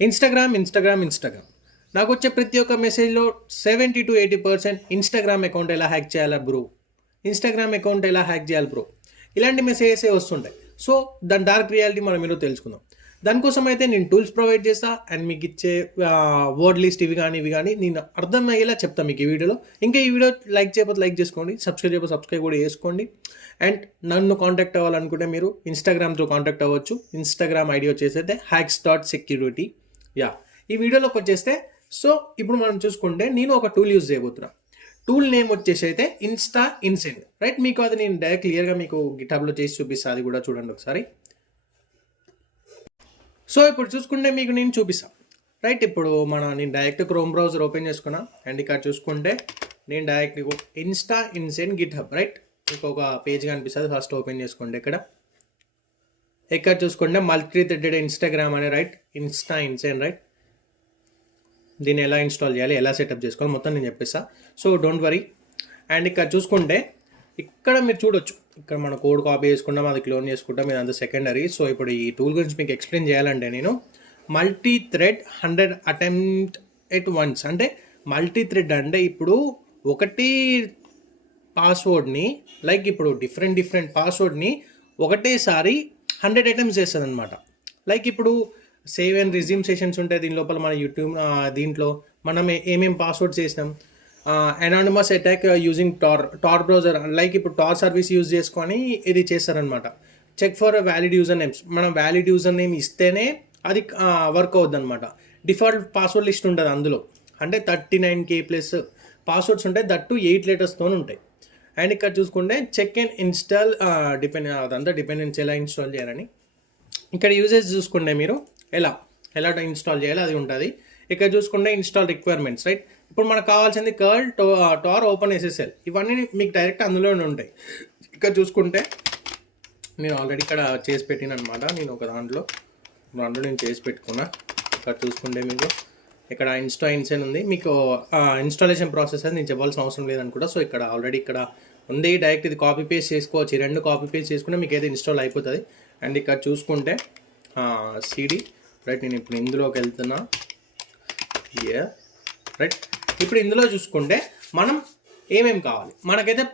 Instagram నాకు వచ్చే ప్రతి ఒక్క మెసేజ్లో 70-80% ఇన్స్టాగ్రామ్ అకౌంట్ ఎలా హ్యాక్ చేయాలా బ్రో, ఇన్స్టాగ్రామ్ అకౌంట్ ఎలా హ్యాక్ చేయాలి బ్రో, ఇలాంటి మెసేజెస్ వస్తుంటాయి. సో దాని డార్క్ రియాలిటీ మనం మీరు తెలుసుకుందాం. దానికోసం అయితే నేను టూల్స్ ప్రొవైడ్ చేస్తా అండ్ మీకు ఇచ్చే వర్డ్ లిస్ట్ ఇవి కానీ నేను అర్థమయ్యేలా చెప్తాను మీకు ఈ వీడియోలో. ఇంకా ఈ వీడియో లైక్ చేయకపోతే లైక్ చేసుకోండి, సబ్స్క్రైబ్ కూడా చేసుకోండి. అండ్ నన్ను కాంటాక్ట్ అవ్వాలనుకుంటే మీరు ఇన్స్టాగ్రామ్తో కాంటాక్ట్ అవ్వచ్చు. ఇన్స్టాగ్రామ్ ఐడి వచ్చేసైతే hacks.security. ఈ వీడియోలోకి వచ్చేస్తే సో ఇప్పుడు మనం చూసుకుంటే నేను ఒక టూల్ యూజ్ చేయబోతున్నా. టూల్ నేమ్ వచ్చేసి అయితే ఇన్స్టా ఇన్సెండ్, రైట్. మీకు అది నేను డైరెక్ట్ క్లియర్గా మీకు గిటాబ్లో చేసి చూపిస్తాను, అది కూడా చూడండి ఒకసారి. సో ఇప్పుడు చూసుకుంటే మీకు నేను చూపిస్తాను, రైట్. ఇప్పుడు నేను డైరెక్ట్ క్రోమ్ బ్రౌజర్ ఓపెన్ చేసుకున్నా అండ్ ఇక్కడ చూసుకుంటే నేను direct instainsane GitHub, right. మీకు ఒక పేజ్ కనిపిస్తుంది, ఫస్ట్ ఓపెన్ చేసుకోండి. ఇక్కడ చూసుకుంటే మల్టీ థ్రెడెడ్ ఇన్స్టాగ్రామ్ అనే, రైట్. Instainsane, right. దీన్ని ఎలా ఇన్స్టాల్ చేయాలి, ఎలా సెటప్ చేసుకోవాలి మొత్తం నేను చెప్పేస్తా. So don't worry. అండ్ ఇక్కడ చూసుకుంటే ఇక్కడ మీరు చూడొచ్చు, ఇక్కడ మన కోడ్ కాపీ చేసుకుంటాం, అది క్లోన్ చేసుకుంటాం, ఇది అంత సెకండరీ. సో ఇప్పుడు ఈ టూల్ గురించి మీకు ఎక్స్ప్లెయిన్ చేయాలంటే నేను multi thread 100 attempt at once అంటే మల్టీ థ్రెడ్ అంటే ఇప్పుడు ఒకటి పాస్వర్డ్ని, లైక్ ఇప్పుడు డిఫరెంట్ పాస్వర్డ్ని ఒకటేసారి 100 అటెంప్ట్స్ చేస్తుంది అనమాట. లైక్ ఇప్పుడు సేవ్ అండ్ రిజ్యూమ్ సెషన్స్ ఉంటాయి దీని లోపల. మన యూట్యూబ్ దీంట్లో మనం ఏమేమి పాస్వర్డ్స్ చేసినాం, anonymous attack using Tor browser, like ఇప్పుడు టార్ సర్వీస్ యూజ్ చేసుకొని ఇది చేస్తారనమాట. Check for valid user names, మనం వ్యాలిడ్ యూజర్ నేమ్ ఇస్తేనే అది వర్క్ అవుద్ది అనమాట. డిఫాల్ట్ పాస్వర్డ్ లిస్ట్ ఉంటుంది అందులో, అంటే 39K+ పాస్వర్డ్స్ ఉంటాయి, దట్టు 8 లెటర్స్తో ఉంటాయి. అండ్ ఇక్కడ చూసుకుంటే చెక్ అండ్ ఇన్స్టాల్ అదంతా డిపెండెన్స్ ఎలా ఇన్స్టాల్ చేయాలని. ఇక్కడ యూజెస్ చూసుకుంటే మీరు ఎలా ఇన్స్టాల్ చేయాలి అది ఉంటుంది. ఇక్కడ చూసుకుంటే ఇన్స్టాల్ రిక్వైర్మెంట్స్, రైట్. ఇప్పుడు మనకు కావాల్సింది కర్ల్, టార్, ఓపెన్ SSL, ఇవన్నీ మీకు డైరెక్ట్ అందులోనే ఉంటాయి. ఇక్కడ చూసుకుంటే నేను ఆల్రెడీ ఇక్కడ చేసి పెట్టిన అనమాట, నేను ఒక దాంట్లో నేను చేసి పెట్టుకున్నా. ఇక్కడ చూసుకుంటే మీకు ఇక్కడ ఇన్స్టా ఇన్సెండ్ ఉంది, మీకు ఇన్స్టాలేషన్ ప్రాసెస్ అది నేను చెప్పాల్సిన అవసరం లేదనుకుంటా. సో ఇక్కడ ఆల్రెడీ ఇక్కడ ఉంది, డైరెక్ట్ ఇది కాపీ పేస్ట్ చేసుకోవచ్చు. 2 కాపీ పేస్ట్ చేసుకుంటే మీకు ఏదో ఇన్స్టాల్ అయిపోతుంది. అండ్ ఇక్కడ చూసుకుంటే CD, రైట్. నేను ఇప్పుడు ఇందులోకి వెళ్తున్నా, రైట్. ఇప్పుడు ఇందులో చూసుకుంటే మనం ఏమేమి కావాలి, మనకైతే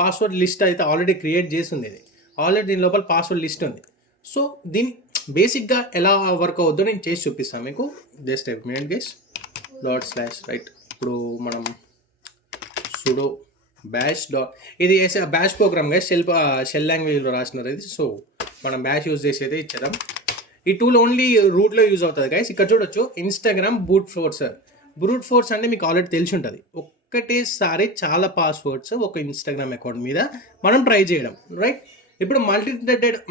పాస్వర్డ్ లిస్ట్ అయితే ఆల్రెడీ క్రియేట్ చేసింది. ఇది ఆల్రెడీ దీని లోపల పాస్వర్డ్ లిస్ట్ ఉంది. సో దీని బేసిక్గా ఎలా వర్క్ అవుద్దో నేను చేసి చూపిస్తాను మీకు. Just a minute guys. // Right. ఇప్పుడు మనం sudo bash ఇది బ్యాష్ ప్రోగ్రామ్ గైస్, షెల్ లాంగ్వేజ్లో రాసినారు ఇది. సో మనం బ్యాష్ యూజ్ చేసి అయితే ఇచ్చేద్దాం. ఈ టూల్ ఓన్లీ రూట్లో యూజ్ అవుతుంది గైస్. ఇక్కడ చూడొచ్చు ఇన్స్టాగ్రామ్ బ్రూట్ ఫోర్స్ అంటే మీకు ఆల్రెడీ తెలిసి ఉంటుంది. ఒక్కటేసారి చాలా పాస్వర్డ్స్ ఒక ఇన్స్టాగ్రామ్ అకౌంట్ మీద మనం ట్రై చేయడం, రైట్. ఇప్పుడు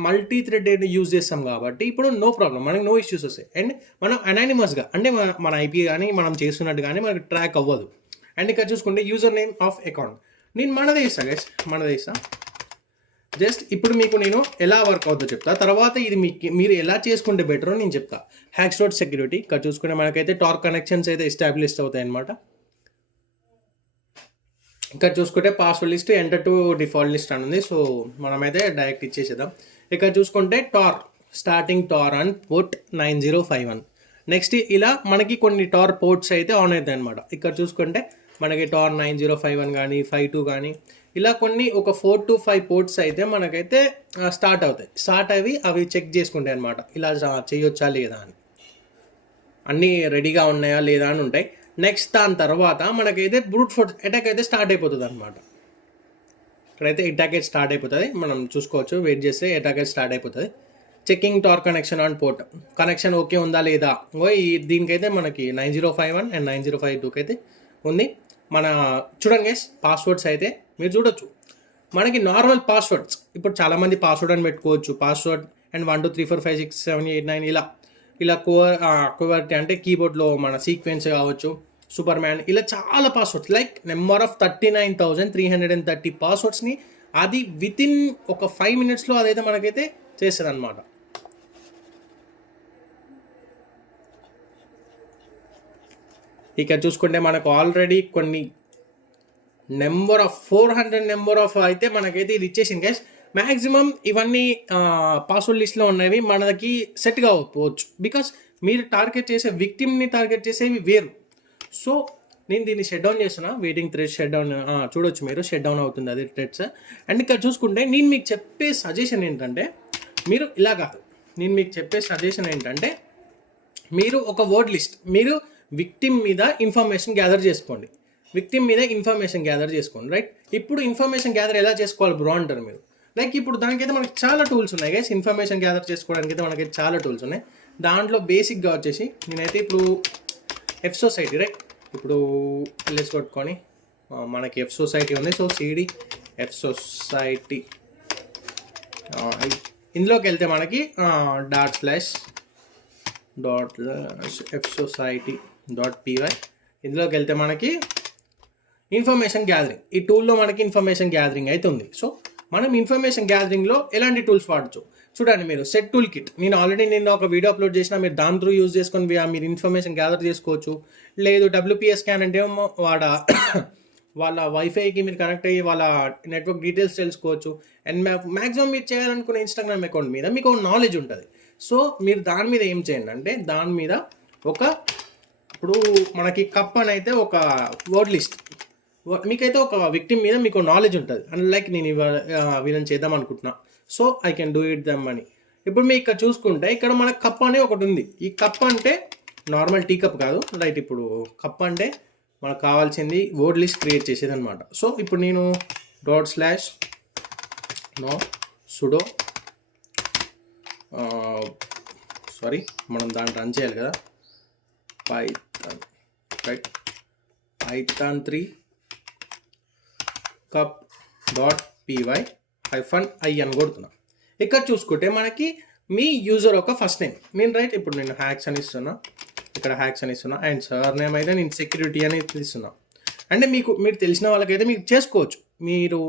మల్టీ థ్రెడెడ్ యూజ్ చేస్తాం కాబట్టి ఇప్పుడు నో ప్రాబ్లం, మనకి నో ఇష్యూస్ వస్తాయి. అండ్ మనం అనానిమస్గా అంటే మన IP కానీ మనం చేస్తున్నట్టు కానీ మనకి ట్రాక్ అవ్వదు. అండ్ ఇక్కడ చూసుకుంటే యూజర్ నేమ్ ఆఫ్ అకౌంట్ నేను మనదే ఇస్తాను గైస్, మనదే ఇస్తాను. జస్ట్ ఇప్పుడు మీకు నేను ఎలా వర్క్ అవుతుందో చెప్తా, తర్వాత ఇది మీరు ఎలా చేసుకుంటే బెటరో నేను చెప్తా. hacks.security ఇక్కడ చూసుకుంటే మనకైతే టార్ కనెక్షన్స్ అయితే ఎస్టాబ్లిష్ అవుతాయి అనమాట. ఇక్కడ చూసుకుంటే password list enter to default list అని ఉంది. సో మనమైతే డైరెక్ట్ ఇచ్చేసేద్దాం. ఇక్కడ చూసుకుంటే starting Tor on port 9051. Next ఇలా మనకి కొన్ని టార్ పోర్ట్స్ అయితే ఆన్ అవుతాయి అనమాట. ఇక్కడ చూసుకుంటే మనకి టార్ 9051 కానీ 52 కానీ ఇలా కొన్ని ఒక 4 to 5 పోర్ట్స్ అయితే మనకైతే స్టార్ట్ అవుతాయి. అవి చెక్ చేసుకుంటాయి అనమాట, ఇలా చేయొచ్చా లేదా అని, అన్నీ రెడీగా ఉన్నాయా లేదా అని ఉంటాయి. నెక్స్ట్ దాని తర్వాత మనకైతే బ్రూట్ ఫోర్స్ అటాక్ అయితే స్టార్ట్ అయిపోతుంది అనమాట. ఇక్కడైతే అటాక్ అయితే స్టార్ట్ అయిపోతుంది, మనం చూసుకోవచ్చు. వెయిట్ చేస్తే అటాక్ అయితే స్టార్ట్ అయిపోతుంది. Checking Tor connection on port, connection okay ఉందా లేదా. దీనికైతే మనకి 9051 అండ్ 9052కి అయితే ఉంది. చూడండి గైస్, పాస్వర్డ్స్ అయితే మీరు చూడొచ్చు. మనకి నార్మల్ పాస్వర్డ్స్ ఇప్పుడు చాలామంది పాస్వర్డ్ అని పెట్టుకోవచ్చు. పాస్వర్డ్ అండ్ 1 2 3 4 5 6 7 8 9 ఇలా కోవర్టీ అంటే కీబోర్డ్లో మన సీక్వెన్స్ కావచ్చు, సూపర్ మ్యాన్, ఇలా చాలా పాస్వర్డ్స్, లైక్ నెంబర్ ఆఫ్ 39,330 పాస్వర్డ్స్ని అది వితిన్ ఒక 5 minutesలో అదైతే మనకైతే చేస్తుంది అనమాట. ఇక్కడ చూసుకుంటే మనకు ఆల్రెడీ కొన్ని నెంబర్ ఆఫ్ అయితే మనకైతే ఇది ఇచ్చేసింది గైస్. మ్యాక్సిమం ఇవన్నీ పాస్వర్డ్ లిస్ట్లో ఉన్నవి మనకి సెట్ కాకపోవచ్చు, బికాస్ మీరు టార్గెట్ చేసే విక్టిమ్ని టార్గెట్ చేసేవి వేరు. సో నేను దీన్ని షట్ డౌన్ చేస్తున్నా. వెయిటింగ్ థ్రెడ్ షట్ డౌన్ చూడొచ్చు మీరు, షట్ డౌన్ అవుతుంది అది థ్రెడ్స్. అండ్ ఇక్కడ చూసుకుంటే నేను మీకు చెప్పే సజెషన్ ఏంటంటే మీరు ఇలా కాదు. నేను మీకు చెప్పే సజెషన్ ఏంటంటే మీరు ఒక వర్డ్ లిస్ట్, మీరు విక్టిమ్ మీద ఇన్ఫర్మేషన్ గ్యాదర్ చేసుకోండి. రైట్. ఇప్పుడు ఇన్ఫర్మేషన్ గ్యాదర్ ఎలా చేసుకోవాలి బ్రో అంటారు మీరు. లైక్ ఇప్పుడు దానికైతే మనకి చాలా టూల్స్ ఉన్నాయి గైస్. ఇన్ఫర్మేషన్ గ్యాదర్ చేసుకోవడానికి అయితే మనకైతే చాలా టూల్స్ ఉన్నాయి. దాంట్లో బేసిక్గా వచ్చేసి నేనైతే ఇప్పుడు ఎఫ్ సొసైటీ, రైట్, ఇప్పుడు ఎల్ఎస్ కొట్టుకొని మనకి ఎఫ్ సొసైటీ ఉంది. సో సిడి ఎఫ్ సొసైటీ, ఇందులోకి వెళ్తే మనకి ./fsociety.py, ఇందులోకి వెళ్తే మనకి ఇన్ఫర్మేషన్ గ్యాదరింగ్, ఈ టూల్లో మనకి ఇన్ఫర్మేషన్ గ్యాదరింగ్ అయితే ఉంది. సో మనం ఇన్ఫర్మేషన్ గ్యాదరింగ్లో ఎలాంటి టూల్స్ వాడచ్చు చూడండి మీరు. సెట్ టూల్ కిట్ నేను ఆల్రెడీ ఒక వీడియో అప్లోడ్ చేసిన, మీరు దాని త్రూ యూజ్ చేసుకొని మీరు ఇన్ఫర్మేషన్ గ్యాదర్ చేసుకోవచ్చు. లేదు WPS స్కాన్ అంటే వాళ్ళ వైఫైకి మీరు కనెక్ట్ అయ్యి వాళ్ళ నెట్వర్క్ డీటెయిల్స్ తెలుసుకోవచ్చు. అండ్ మ్యాక్సిమం మీరు చేయాలనుకున్న ఇన్స్టాగ్రామ్ అకౌంట్ మీద మీకు నాలెడ్జ్ ఉంటుంది. సో మీరు దాని మీద ఏం చేయండి అంటే దాని మీద ఇప్పుడు మనకి కప్ అని అయితే ఒక వర్డ్ లిస్ట్, మీకైతే ఒక విక్టిమ్ మీద మీకు నాలెడ్జ్ ఉంటుంది. అండ్ లైక్ నేను వీళ్ళని చేద్దాం అనుకుంటున్నా, so I can do it them అని. ఇప్పుడు మీకు ఇక్కడ చూసుకుంటే ఇక్కడ మనకు కప్ అనే ఒకటి ఉంది. ఈ కప్ అంటే నార్మల్ టీ కప్ కాదు, రైట్. ఇప్పుడు కప్ అంటే మనకు కావాల్సింది వర్డ్ లిస్ట్ క్రియేట్ చేసేది అనమాట. సో ఇప్పుడు నేను ./no sudo మనం దాన్ని రన్ చేయాలి కదా, python, right, python3 cup.py -i అని కొడుతున్నా. ఇక్కడ చూసుకుంటే మనకి మీ యూజర్ ఒక ఫస్ట్ నేమ్ రైట్. ఇప్పుడు నేను హ్యాక్స్ అని ఇస్తున్నా, ఇక్కడ హ్యాక్స్ అని ఇస్తున్నా. అండ్ సర్ నేమ్ అయితే నేను సెక్యూరిటీ అని ఇస్తున్నా. అంటే మీరు తెలిసిన వాళ్ళకైతే మీకు చేసుకోవచ్చు, మీరు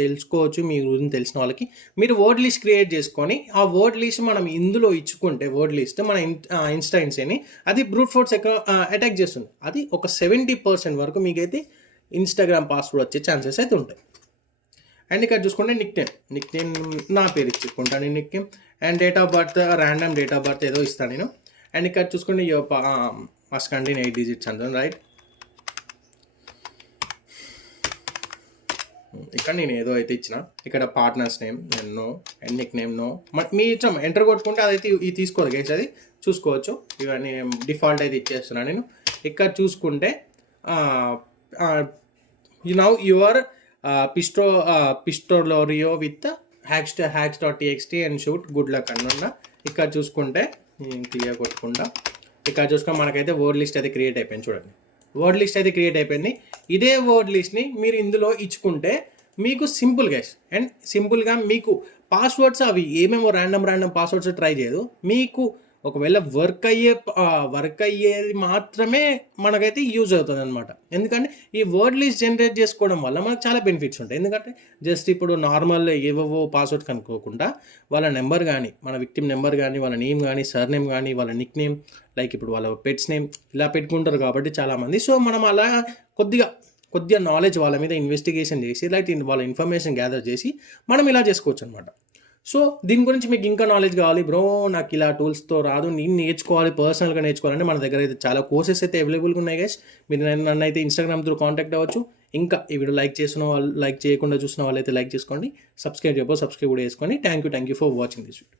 తెలుసుకోవచ్చు. మీ గురించి తెలిసిన వాళ్ళకి మీరు వర్డ్ లిస్ట్ క్రియేట్ చేసుకొని ఆ వర్డ్ లిస్ట్ మనం ఇందులో ఇచ్చుకుంటే వర్డ్ లిస్ట్ మన ఇన్స్టాని అది బ్రూట్ ఫోర్స్ అటాక్ చేస్తుంది. అది ఒక 70% వరకు మీకైతే ఇన్స్టాగ్రామ్ పాస్వర్డ్ వచ్చే ఛాన్సెస్ అయితే ఉంటాయి. అండ్ ఇక్కడ చూసుకుంటే నిక్ నేమ్ నా పేరు ఇచ్చుకుంటాను nickname. And date of birth random date of birth ఏదో ఇస్తాను నేను. అండ్ ఇక్కడ చూసుకుంటే మస్ట్ కంటైన్ 8 digits అంటాను, రైట్. ఇక్కడ నేను ఏదో అయితే ఇచ్చిన, ఇక్కడ partners name no and nickname no. మీ ఇష్టం ఎంటర్ కొట్టుకుంటే అదైతే ఇది తీసుకోదు గైస్, అది చూసుకోవచ్చు. ఇవన్నీ డిఫాల్ట్ అయితే ఇచ్చేస్తున్నాను నేను. ఇక్కడ చూసుకుంటే యువర్ పిస్టోలోరియో with hacks.txt and shoot good luck అన్న. ఇక్కడ చూసుకుంటే క్లియర్ కొట్టుకుంటా. ఇక్కడ చూసుకుంటే మనకైతే వర్డ్ లిస్ట్ అయితే క్రియేట్ అయిపోయింది. చూడండి, వర్డ్ లిస్ట్ అయితే క్రియేట్ అయిపోయింది. ఇదే వర్డ్ లిస్ట్ని మీరు ఇందులో ఇచ్చుకుంటే మీకు సింపుల్ గైస్. అండ్ సింపుల్గా మీకు పాస్వర్డ్స్ అవి ఏమేమో ర్యాండమ్ పాస్వర్డ్స్ ట్రై చేయదు. మీకు ఒకవేళ వర్క్ అయ్యేది మాత్రమే మనకైతే యూజ్ అవుతుంది అనమాట. ఎందుకంటే ఈ వర్డ్ లిస్ట్ జనరేట్ చేసుకోవడం వల్ల మనకు చాలా బెనిఫిట్స్ ఉంటాయి. ఎందుకంటే జస్ట్ ఇప్పుడు నార్మల్ ఏవేవో పాస్వర్డ్ కనుక్కోకుండా వాళ్ళ నెంబర్ కానీ, మన విక్టిమ్ నెంబర్ కానీ, వాళ్ళ నేమ్ కానీ, సర్ నేమ్ కానీ, వాళ్ళ నిక్ నేమ్, లైక్ ఇప్పుడు వాళ్ళ పెట్స్ నేమ్ ఇలా పెట్టుకుంటారు కాబట్టి చాలామంది. సో మనం అలా కొద్దిగా నాలెడ్జ్ వాళ్ళ మీద ఇన్వెస్టిగేషన్ చేసి లైక్ వాళ్ళ ఇన్ఫర్మేషన్ గ్యాదర్ చేసి మనం ఇలా చేసుకోవచ్చు అనమాట. సో దీని గురించి మీకు ఇంకా నాలెడ్జ్ కావాలి బ్రో, నాకు ఇలా టూల్స్తో రాదు, నేను నేర్చుకోవాలి, పర్సనల్గా నేర్చుకోవాలంటే మన దగ్గర అయితే చాలా కోర్సెస్ అయితే అవైలబుల్గా ఉన్నాయి గైస్. మీరు నన్ను అయితే ఇన్స్టాగ్రామ్ త్రూ కాంటాక్ట్ అవ్వచ్చు. ఇంకా ఈ వీడియో లైక్ చేయకుండా చూసిన వాళ్ళైతే లైక్ చేసుకోండి, సబ్స్క్రైబ్ కూడా చేసుకోండి. Thank you for watching this video.